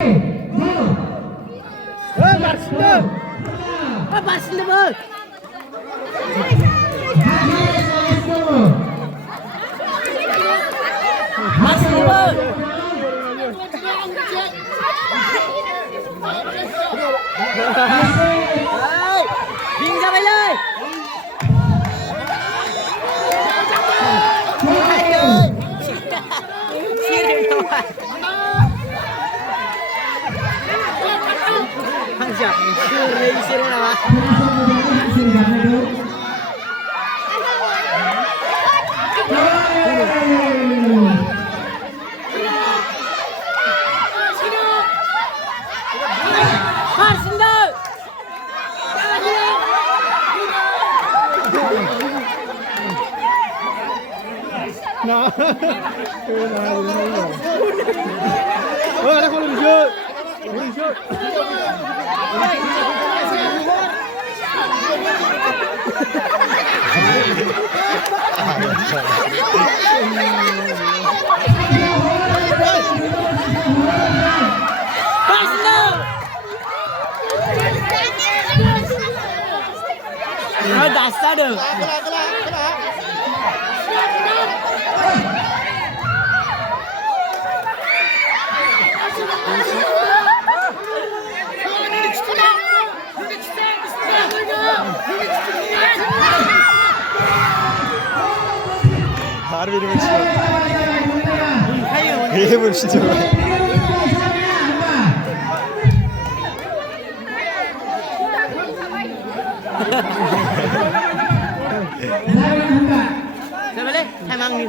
ยิงกันไปเลยชี้เลยทำไมHangzhou,ชื่ออะไรวะAda kalau shoot. Shoot. Dasar deh. Harbi demek istiyorum. İyi bu işte. Sebalik, emang nih